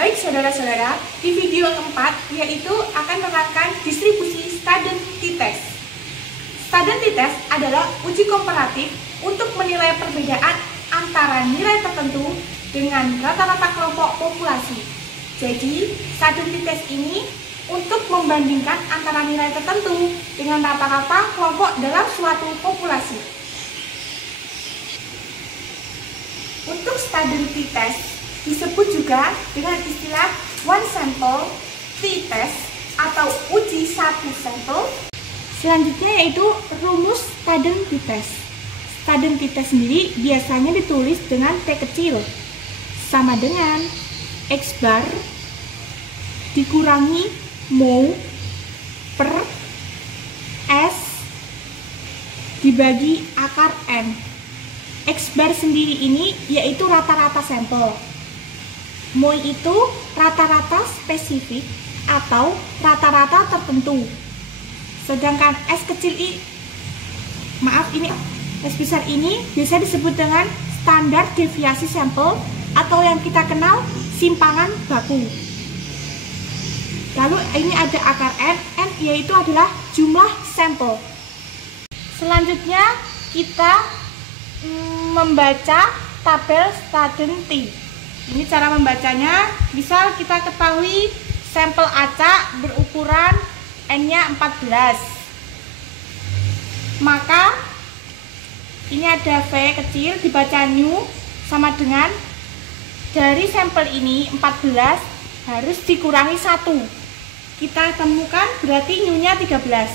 Baik saudara-saudara, di video keempat yaitu akan menerangkan distribusi student t-test. Student t-test adalah uji komparatif untuk menilai perbedaan antara nilai tertentu dengan rata-rata kelompok populasi. Jadi, student t-test ini untuk membandingkan antara nilai tertentu dengan rata-rata kelompok dalam suatu populasi. Untuk student t-test disebut juga dengan istilah one sample t-test atau uji satu sampel. Selanjutnya yaitu rumus student t-test. Student t-test sendiri biasanya ditulis dengan T kecil sama dengan X bar dikurangi mu per S dibagi akar N. X bar sendiri ini yaitu rata-rata sampel. Mu itu rata-rata spesifik atau rata-rata tertentu. Sedangkan S kecil ini, S besar ini biasa disebut dengan standar deviasi sampel atau yang kita kenal simpangan baku. Lalu ini ada akar N yaitu adalah jumlah sampel. Selanjutnya kita membaca tabel student T. Ini cara membacanya, misal kita ketahui sampel acak berukuran N-nya 14. Maka ini ada V kecil dibaca new sama dengan dari sampel ini 14 harus dikurangi 1. Kita temukan berarti new-nya 13.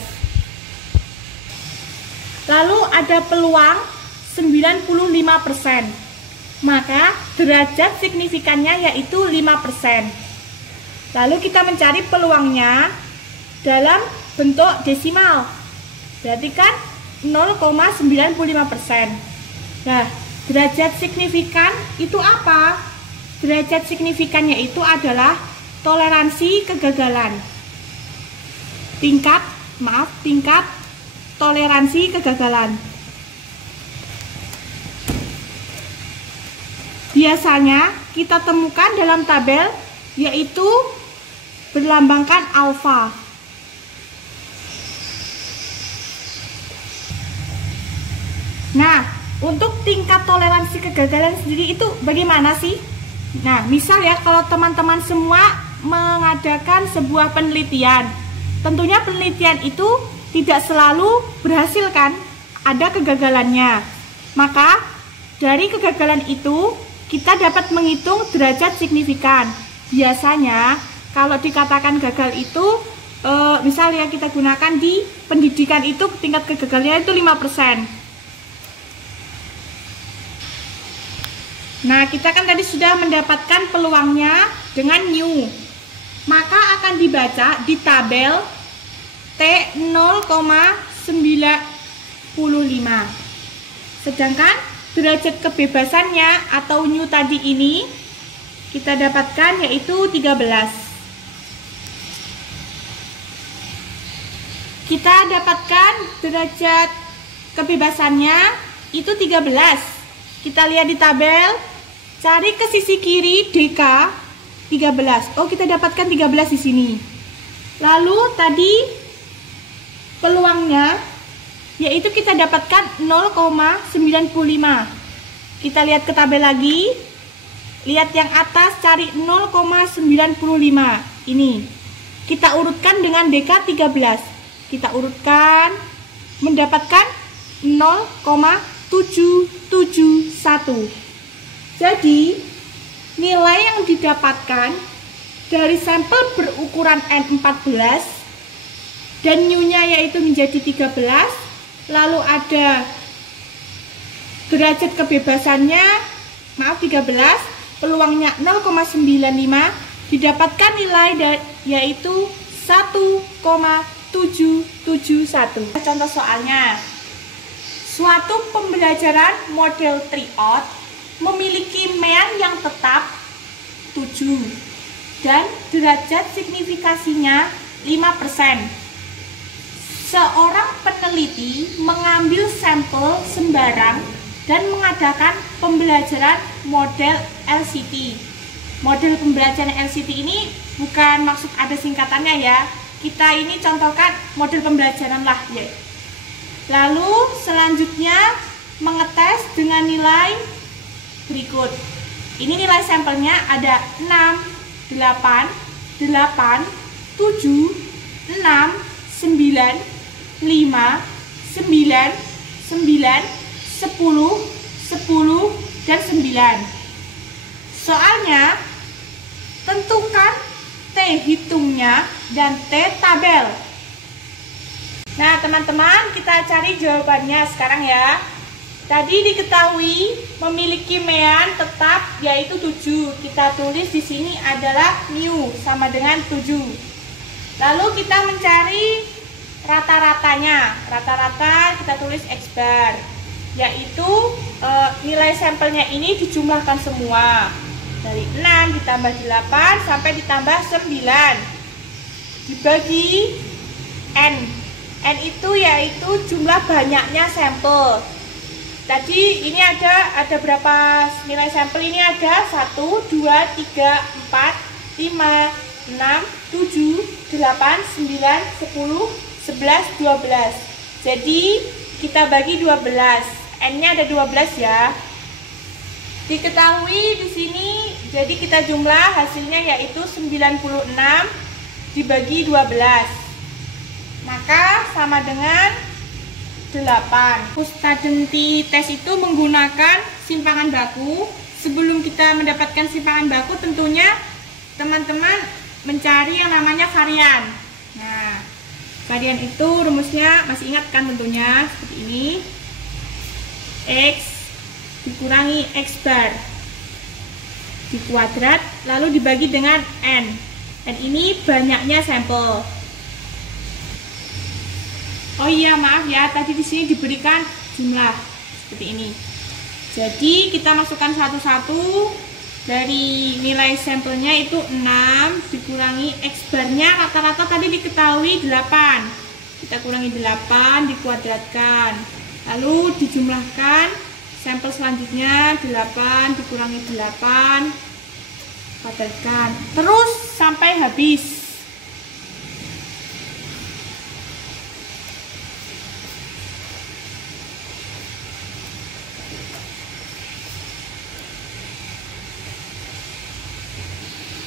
Lalu ada peluang 95%. Maka derajat signifikannya yaitu 5%. Lalu kita mencari peluangnya dalam bentuk desimal. Berarti kan 0,95%. Nah, derajat signifikan itu apa? Derajat signifikannya itu adalah toleransi kegagalan. Tingkat toleransi kegagalan. Biasanya kita temukan dalam tabel yaitu berlambangkan alfa. Nah, untuk tingkat toleransi kegagalan sendiri itu bagaimana sih? Nah, misal ya kalau teman-teman semua mengadakan sebuah penelitian, tentunya penelitian itu tidak selalu berhasil kan? Ada kegagalannya. Maka dari kegagalan itu kita dapat menghitung derajat signifikan. Biasanya kalau dikatakan gagal itu misal yang kita gunakan di pendidikan itu tingkat kegagalannya itu 5%. Nah, kita kan tadi sudah mendapatkan peluangnya dengan new. Maka akan dibaca di tabel T 0,95. Sedangkan derajat kebebasannya atau new tadi ini kita dapatkan yaitu 13. Kita dapatkan derajat kebebasannya itu 13. Kita lihat di tabel, cari ke sisi kiri DK 13. Oh, kita dapatkan 13 di sini. Lalu tadi peluangnya yaitu kita dapatkan 0,95. Kita lihat ke tabel lagi. Lihat yang atas, cari 0,95. Ini. Kita urutkan dengan DK 13. Kita urutkan mendapatkan 0,771. Jadi, nilai yang didapatkan dari sampel berukuran N14 dan new-nya yaitu menjadi 13. Lalu ada derajat kebebasannya 13, peluangnya 0,95, didapatkan nilai yaitu 1,771. Contoh soalnya, suatu pembelajaran model tryout memiliki mean yang tetap 7 dan derajat signifikasinya 5%. Seorang peneliti mengambil sampel sembarang dan mengadakan pembelajaran model LCT. model pembelajaran LCT ini bukan maksud ada singkatannya ya. Kita ini contohkan model pembelajaran lah ya. Lalu selanjutnya mengetes dengan nilai berikut. Ini nilai sampelnya ada 6, 8, 8, 7, 6, 9, 9, 9, 10, 10, 10, dan 9. Soalnya, tentukan T hitungnya dan T tabel. Nah, teman-teman, kita cari jawabannya sekarang ya. Tadi diketahui memiliki mean tetap yaitu 7. Kita tulis di sini adalah mu sama dengan 7. Lalu kita mencari rata-ratanya. Rata-rata kita tulis X bar, yaitu nilai sampelnya ini dijumlahkan semua. Dari 6 ditambah 8 sampai ditambah 9. Dibagi N. N itu yaitu jumlah banyaknya sampel. Tadi ini ada berapa nilai sampel? Ini ada 1, 2, 3, 4, 5, 6, 7, 8, 9, 10, 11, 12. Jadi kita bagi 12. N-nya ada 12 ya. Diketahui di sini, jadi kita jumlah hasilnya yaitu 96 dibagi 12. Maka sama dengan 8. Studenti tes itu menggunakan simpangan baku. Sebelum kita mendapatkan simpangan baku, tentunya teman-teman mencari yang namanya varian. Nah, varian itu rumusnya masih ingat kan tentunya seperti ini. X dikurangi X bar dikuadrat lalu dibagi dengan N. Dan ini banyaknya sampel. Oh iya, maaf ya, tadi di sini diberikan jumlah seperti ini. Jadi kita masukkan satu-satu. Dari nilai sampelnya itu 6 dikurangi X barnya rata-rata tadi diketahui 8. Kita kurangi 8 dikuadratkan. Lalu dijumlahkan sampel selanjutnya 8 dikurangi 8 kuadratkan. Terus sampai habis.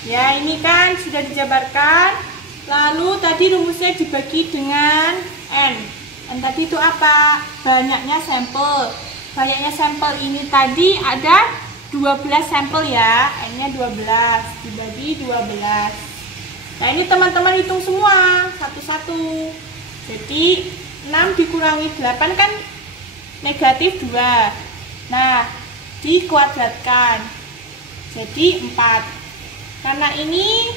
Ya, ini kan sudah dijabarkan. Lalu tadi rumusnya dibagi dengan N. N tadi itu apa? Banyaknya sampel. Banyaknya sampel ini tadi ada 12 sampel ya. N-nya 12 dibagi 12. Nah, ini teman-teman hitung semua satu-satu. Jadi 6 dikurangi 8 kan negatif 2. Nah, dikuadratkan jadi 4. Karena ini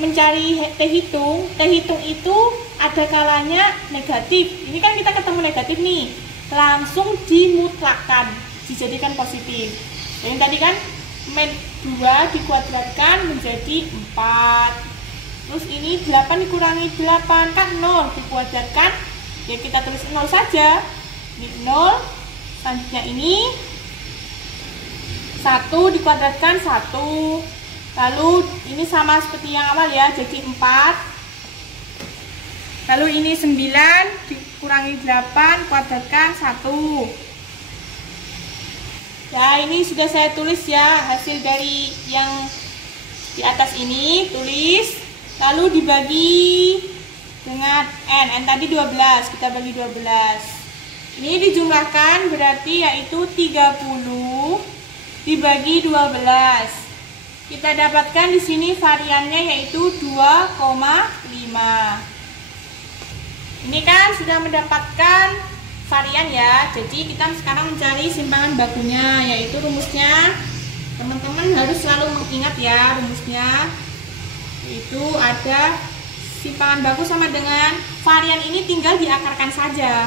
mencari T hitung itu ada kalanya negatif. Ini kan kita ketemu negatif nih, langsung dimutlakkan, dijadikan positif. Jadi tadi kan 2 dikuadratkan menjadi 4. Terus ini 8 dikurangi 8 kan 0 dikuadratkan, ya kita tulis 0 saja. Ini 0. Selanjutnya ini 1 dikuadratkan 1. Lalu ini sama seperti yang awal ya, jadi 4. Lalu ini 9 dikurangi 8 kuadratkan 1. Ya, ini sudah saya tulis ya hasil dari yang di atas ini, tulis. Lalu dibagi dengan N. N tadi 12, kita bagi 12. Ini dijumlahkan berarti yaitu 30 dibagi 12. Kita dapatkan di sini variannya yaitu 2,5. Ini kan sudah mendapatkan varian ya. Jadi kita sekarang mencari simpangan bakunya, yaitu rumusnya. Teman-teman harus selalu mengingat ya rumusnya. Itu ada simpangan baku sama dengan varian ini tinggal diakarkan saja.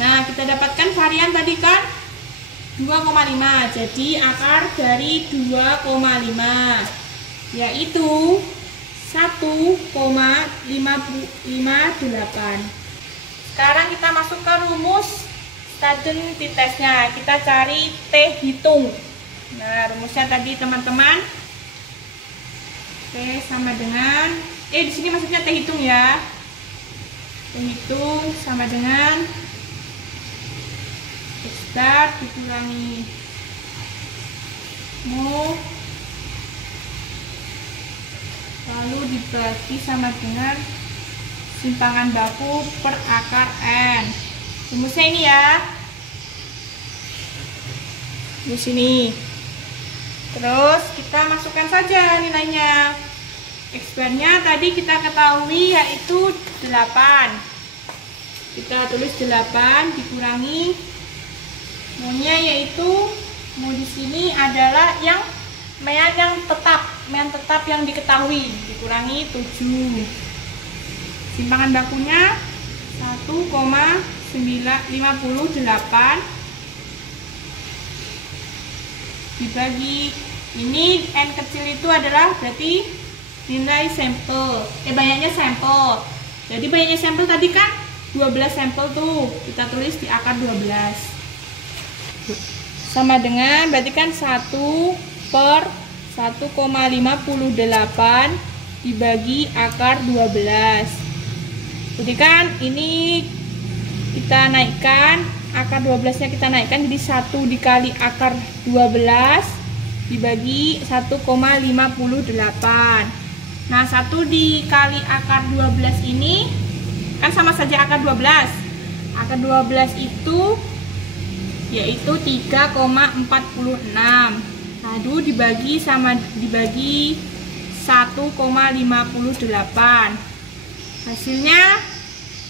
Nah, kita dapatkan varian tadi kan 2,5. Jadi akar dari 2,5 yaitu 1,558. Sekarang kita masuk ke rumus studentitasnya. Kita cari T hitung. Nah, rumusnya tadi teman-teman. T sama dengan di sini maksudnya T hitung ya. T hitung sama dengan X start dikurangi mu lalu dibagi sama dengan simpangan baku per akar N. Rumusnya ini ya. Di sini. Terus kita masukkan saja nilainya. X bar-nya tadi kita ketahui yaitu 8. Kita tulis 8 dikurangi mu-nya yaitu mu di sini adalah yang tetap yang diketahui dikurangi 7. Simpangan bakunya 1,958 dibagi ini N kecil itu adalah berarti nilai sampel banyaknya sampel. Jadi banyaknya sampel tadi kan 12 sampel tuh, kita tulis di akar 12 sama dengan berarti kan 1 per 1,58 dibagi akar 12. Jadi kan ini kita naikkan akar 12 nya kita naikkan jadi 1 dikali akar 12 dibagi 1,58. Nah 1 dikali akar 12 ini kan sama saja akar 12. Akar 12 itu yaitu 3,46. Lalu dibagi 1,58. Hasilnya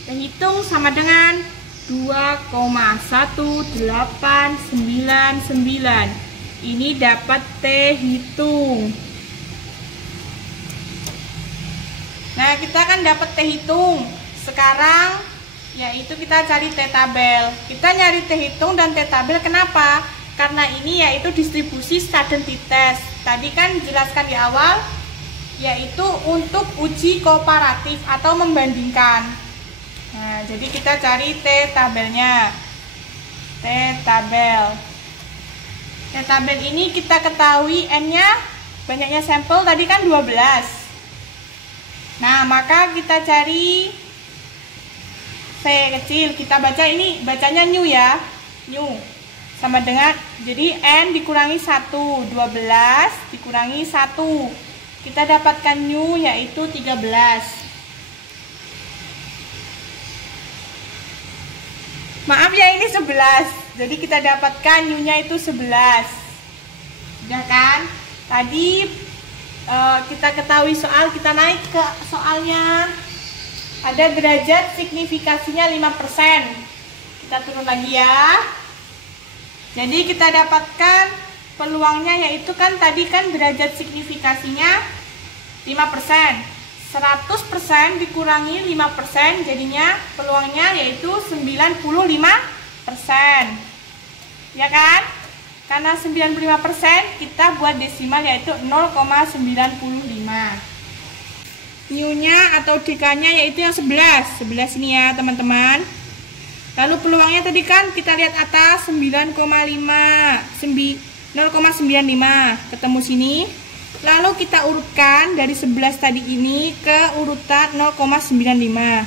kita hitung sama dengan 2,1899. Ini dapat T hitung. Nah, kita kan dapat T hitung. Sekarang yaitu kita cari T tabel. Kita nyari T hitung dan T tabel kenapa? Karena ini yaitu distribusi studentitas. Tadi kan jelaskan di awal yaitu untuk uji komparatif atau membandingkan. Nah, jadi kita cari T tabelnya. T tabel. T tabel ini kita ketahui N-nya banyaknya sampel tadi kan 12. Nah, maka kita cari V kecil. Kita baca ini bacanya new ya. New. Sama dengan jadi N dikurangi 1, 12 dikurangi 1. Kita dapatkan new yaitu 13. Maaf ya ini 11. Jadi kita dapatkan new-nya itu 11. Sudah kan? Tadi kita ketahui soal, kita naik ke soalnya. Ada derajat signifikasinya 5%. Kita turun lagi ya. Jadi kita dapatkan peluangnya yaitu kan tadi kan derajat signifikasinya 5%. 100% dikurangi 5% jadinya peluangnya yaitu 95%. Ya kan? Karena 95% kita buat desimal yaitu 0,95. Mu-nya atau DK-nya yaitu yang 11. 11 ini ya, teman-teman. Lalu peluangnya tadi kan kita lihat atas 0,95 ketemu sini. Lalu kita urutkan dari 11 tadi ini ke urutan 0,95.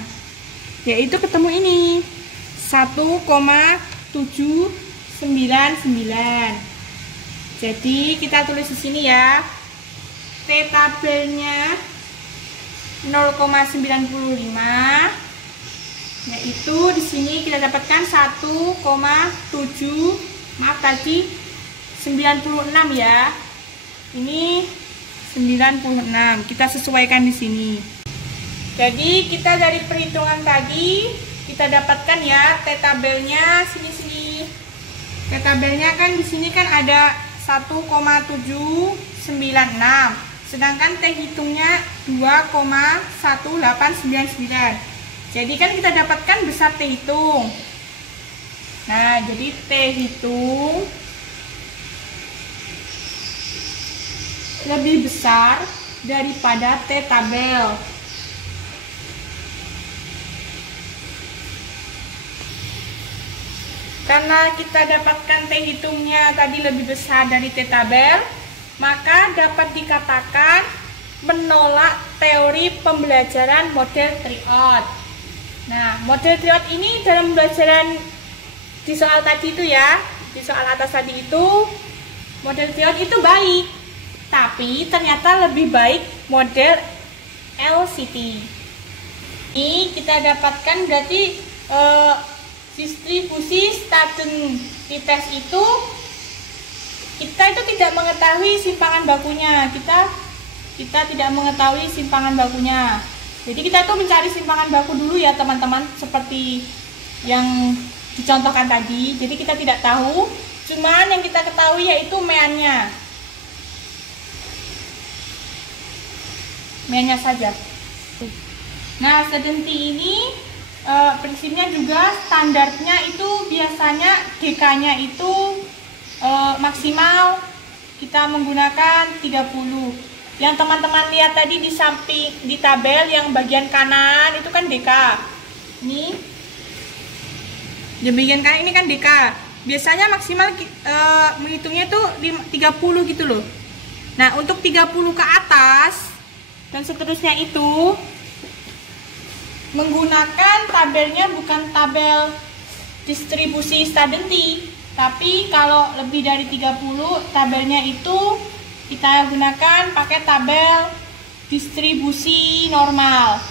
Yaitu ketemu ini 1,799. Jadi kita tulis di sini ya. T tabelnya 0,95. Yaitu di sini kita dapatkan 96 ya. Ini 96. Kita sesuaikan di sini. Jadi kita dari perhitungan tadi kita dapatkan ya T tabelnya sini. T tabelnya kan di sini kan ada 1,796. Sedangkan T hitungnya 2,1899. Jadi kan kita dapatkan besar T hitung. Nah, jadi T hitung lebih besar daripada T tabel. Karena kita dapatkan T hitungnya tadi lebih besar dari T tabel, maka dapat dikatakan menolak teori pembelajaran model tryout. Nah, model tryout ini dalam pembelajaran di soal tadi itu ya, di soal atas tadi itu, model tryout itu baik, tapi ternyata lebih baik model LCT. Ini kita dapatkan berarti distribusi stabilitas itu kita itu tidak mengetahui simpangan bakunya, kita tidak mengetahui simpangan bakunya. Jadi kita tuh mencari simpangan baku dulu ya teman-teman, seperti yang dicontohkan tadi. Jadi kita tidak tahu, cuman yang kita ketahui yaitu meannya saja. Nah, sedenti ini prinsipnya juga standarnya itu biasanya DK-nya itu maksimal kita menggunakan 30. Yang teman-teman lihat tadi di samping di tabel yang bagian kanan itu kan DK. Ini di bagian kanan ini kan DK. Biasanya maksimal menghitungnya itu 30 gitu loh. Nah, untuk 30 ke atas dan seterusnya itu menggunakan tabelnya bukan tabel distribusi stability, tapi kalau lebih dari 30 tabelnya itu kita gunakan pakai tabel distribusi normal.